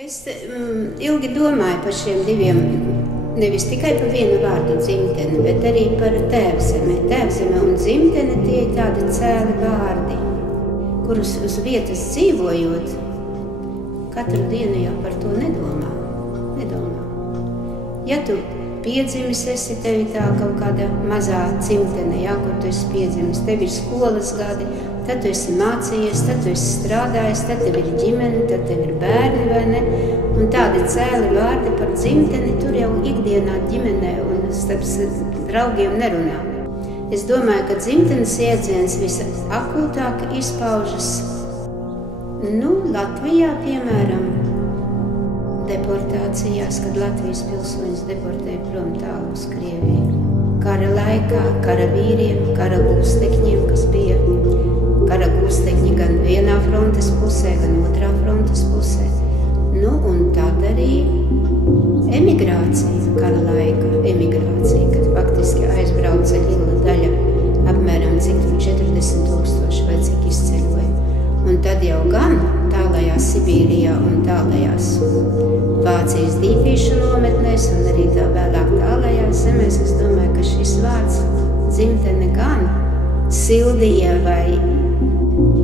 Es ilgi domāju par šiem diviem, nevis tikai par vienu vārdu dzimtene, bet arī par tēvzeme. Tēvzeme un dzimtene tie ir tādi cēli vārdi, kurus uz vietas dzīvojot, katru dienu jau par to nedomā. Ja tu piedzimis, esi tevi tā kaut kāda mazā dzimtene, jā, kur tu esi piedzimis, tev ir skolas gadi, tad tu esi mācījies, tad tu esi strādājis, tad tev ir ģimene, tad tev ir bērni, vai ne? Un tādi cēli vārdi par dzimteni tur jau ikdienā ģimenē un starp draugiem nerunā. Es domāju, ka dzimtenes iedziens visakūtāk izpaužas, Latvijā, piemēram, deportācijās, kad Latvijas pilsoņus deportēja prom tālu uz Krieviju. Kara laikā, kara vīriem, kara gūstekņiem, kas bija kara gūstekņi gan vienā frontes pusē, gan otrā frontes pusē. Un tad arī emigrācija, kara laika emigrācija, kad faktiski aizbrauca liela daļa, apmēram cik 40,000 vai cik izceļoja. Un tad jau gan tālajā Sibīrijā un tālajās Vācijas dīpīšu nometnēs un arī tā vēlāk tālajās zemēs, es domāju, ka šis vārds dzimtene gan sildīja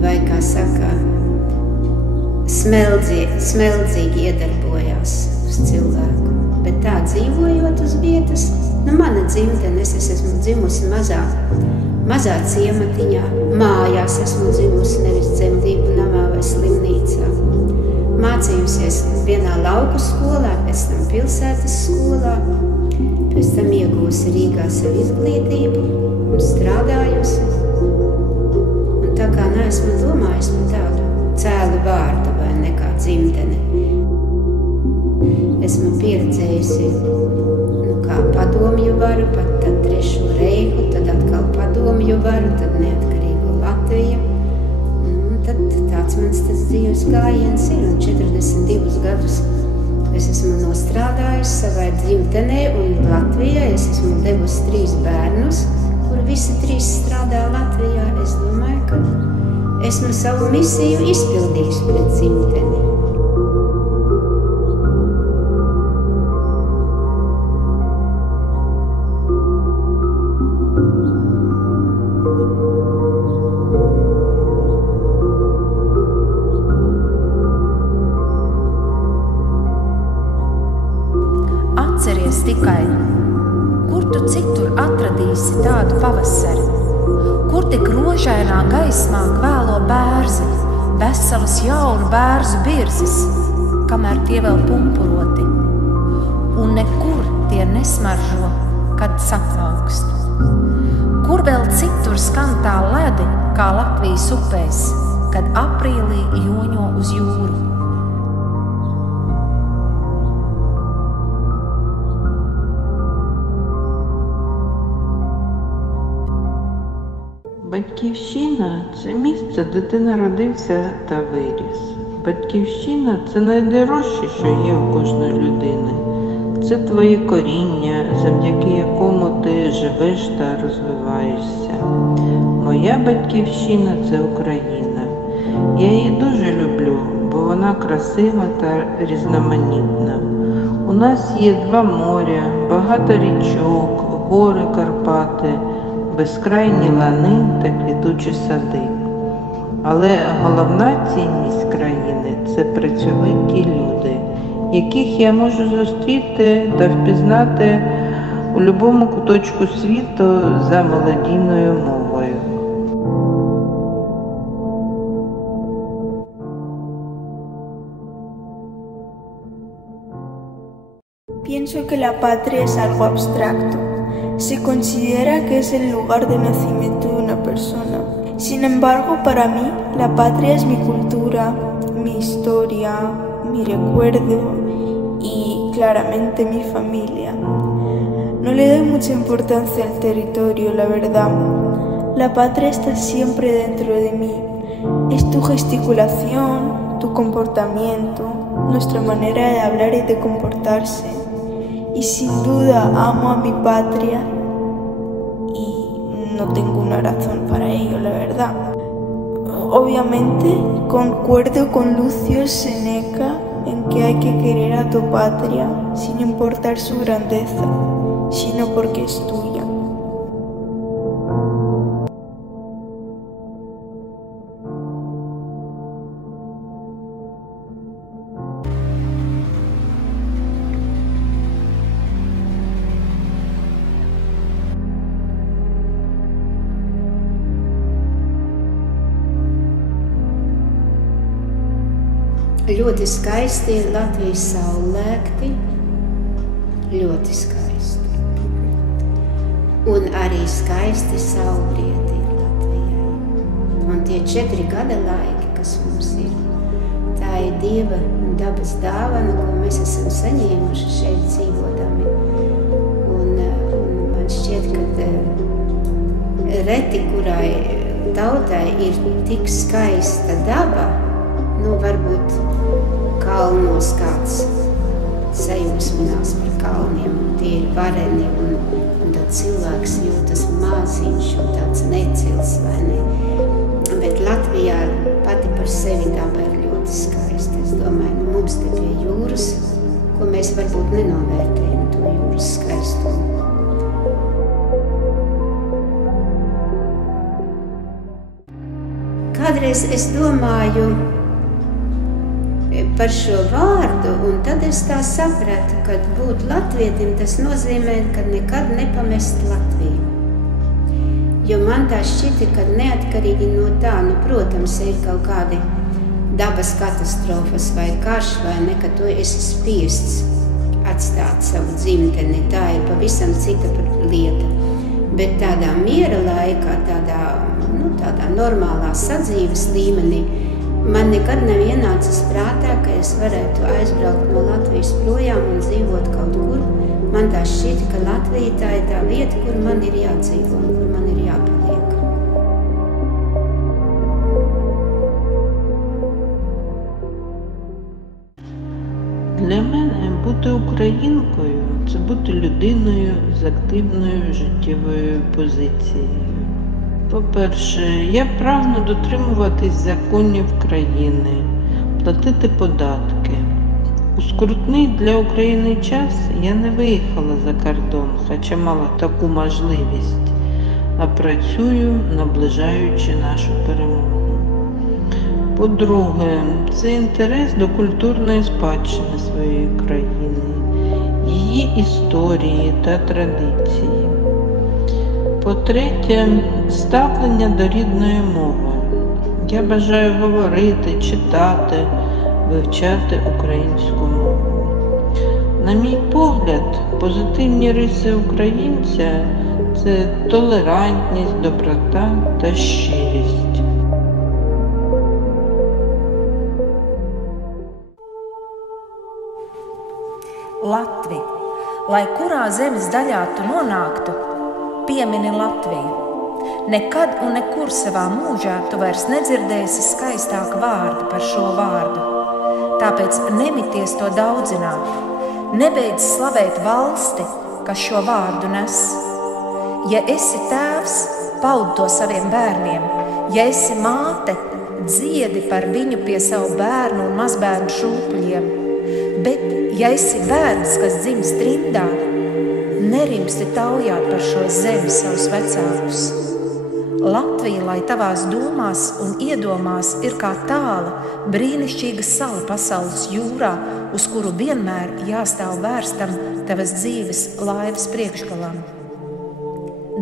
vai kā saka, smeldzīgi iedarbojās uz cilvēku. Bet tā dzīvojot uz vietas, mana dzimtene, es esmu dzimusi mazā ciematiņā, mājās esmu dzimusi, nevis dzemdību namā vai slimnīcā. Mācījusies vienā lauku skolā, pēc tam pilsētas skolā, pēc tam iegūsi Rīgā savu izglītību un strādājusi. Un tā kā neesmu domājis par tādu cēlu vārdu vai nekā dzimtene. Esmu pieredzējusi kā padomju varu, pat tad Trešo Reihu, tad atkal padomju varu, tad neatkarīgo Latviju. Tad tāds mans tas dzīves gājiens ir, un 42 gadus es esmu nostrādājusi savai dzimtenē un Latvijai. Es esmu devusi 3 bērnus, kuri visi 3 strādā Latvijā. Es domāju, ka esmu savu misiju izpildījusi pret dzimteni. Atceries tikai, kur tu citur atradīsi tādu pavasari, kur tik rožainā gaismā kvēlo bērzi, veselas jaunu bērzu birzes, kamēr tie vēl pumpuroti, un nekur tie nesmaržo, kad saplaukst. Kur vēl citur skan tā ledi, kā Latvijas upēs, kad aprīlī joņo uz jūru. Батьківщина – це місце, де ти народився та виріс. Батьківщина – це найдорожче, що є у кожної людини. Це твоє коріння, завдяки якому ти живеш та розвиваєшся. Моя батьківщина – це Україна. Я її дуже люблю, бо вона красива та різноманітна. У нас є 2 моря, багато річок, гори, Карпати, безкрайні лани та квітучі сади. Але головна цінність країни – це працьовиті люди, яких я можу зустріти та впізнати у будь-якому куточку світу за мелодійною мовою. Pienso que la patria es algo abstracto. Se considera que es el lugar de nacimiento de una persona. Sin embargo, para mí, la patria es mi cultura, mi historia, mi recuerdo y, claramente, mi familia. No le doy mucha importancia al territorio, la verdad. La patria está siempre dentro de mí. Es tu gesticulación, tu comportamiento, nuestra manera de hablar y de comportarse. Y sin duda amo a mi patria y no tengo una razón para ello, la verdad. Obviamente concuerdo con Lucio Seneca en que hay que querer a tu patria sin importar su grandeza, sino porque es tuya. Ļoti skaisti ir Latvijas saulēkti, ļoti skaisti. Un arī skaisti saulrieti ir Latvijai. Un tie 4 gada laiki, kas mums ir, tā ir Dieva un dabas dāvana, ko mēs esam saņēmuši šeit dzīvodami. Un man šķiet, ka reti, kurai tautai ir tik skaista daba, varbūt kalnos kāds sajūsminās par kalniem, un tie ir vareni, un tad cilvēks jūtas maziņš un tāds necils, vai ne? Bet Latvijā pati par sevi daba ir ļoti skaista. Es domāju, mums te pie jūras, ko mēs varbūt nenovērtējam to jūras skaistumu. Kādreiz es domāju par šo vārdu, un tad es tā sapratu, ka būt latvietim tas nozīmē, ka nekad nepamest Latviju. Jo man tā šķita, ka neatkarīgi no tā, protams, ir kaut kādi dabas katastrofas vai karš, vai ne, ka tu esi spiests atstāt savu dzimteni, tā ir pavisam cita lieta. Bet tādā miera laikā, tādā normālā sadzīves līmenī, man nekad nav ienācis prātā, ka es varētu aizbraukt no Latvijas projām un dzīvot kaut kur. Man tā šķita, ka Latvija tā ir tā vieta, kur man ir jādzīvo un kur man ir jāpaliek. Для мене бути українкою – це бути людиною з активною життєвою позицією. По-перше, я прагну дотримуватись законів країни, платити податки. У скрутний для України час я не виїхала за кордон, хоча мала таку можливість, а працюю, наближаючи нашу перемогу. По-друге, це інтерес до культурної спадщини своєї країни, її історії та традиції. По-третє, ставлення до рідної мови. Я бажаю говорити, читати, вивчати українську мову. На мій погляд, позитивні риси українця – це толерантність, доброта та щирість. Latvi, lai kurā zemes daļā tu nonāktu, piemini Latviju. Nekad un nekur savā mūžā tu vairs nedzirdēsi skaistāku vārdu par šo vārdu. Tāpēc nemities to daudzināt. Nebeidz slavēt valsti, kas šo vārdu nes. Ja esi tēvs, paud to saviem bērniem. Ja esi māte, dziedi par viņu pie savu bērnu un mazbērnu šūpuļiem. Bet, ja esi bērns, kas dzimis trimdā, nerimsti taujāt par šo zemi savus vecākus. Latvija, lai tavās domās un iedomās, ir kā tāla, brīnišķīga sala pasaules jūrā, uz kuru vienmēr jāstāv vērstam tavas dzīves laivas priekšgalam.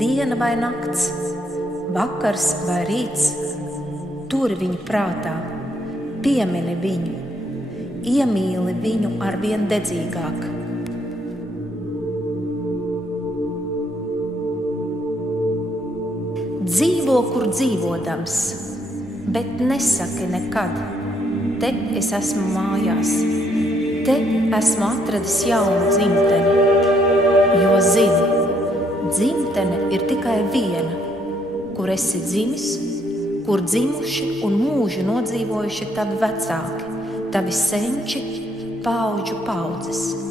Diena vai nakts, vakars vai rīts, turi viņu prātā, piemini viņu, iemīli viņu arvien dedzīgāk. Dzīvo, kur dzīvodams, bet nesaki nekad, te es esmu mājās, te esmu atradis jaunu dzimteni, jo zini, dzimtene ir tikai viena, kur esi dzimis, kur dzimuši un mūži nodzīvojuši tavi vecāki, tavi senči, paudžu paudzes.